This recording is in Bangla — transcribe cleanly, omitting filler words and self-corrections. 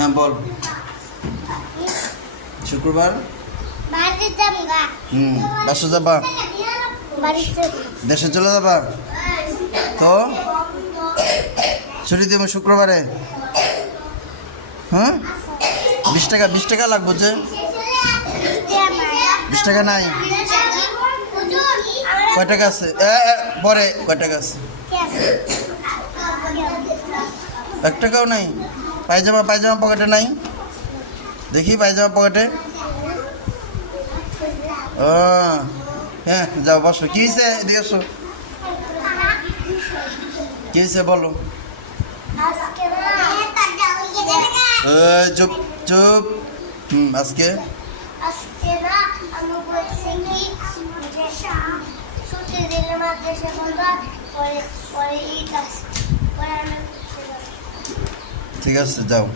হ্যাঁ বল। শুক্রবার বাসা যাবা, দেশে চলে যাবা, তো ছুটি দেবো শুক্রবারে। হ্যাঁ 20 টাকা লাগবো যে, 20 টাকা নাই। কয় টাকা আছে পরে, কয় টাকা আছে? 1 টাকাও নাই। পায়জামা পকেটে নাই, দেখি পায়জামা পকেটে। ও হ্যাঁ যাও বসো। কি হয়েছে, এদিকে আসো। কি হয়েছে বলো। চুপ চুপ। আজকে ঠিক আছে যাও।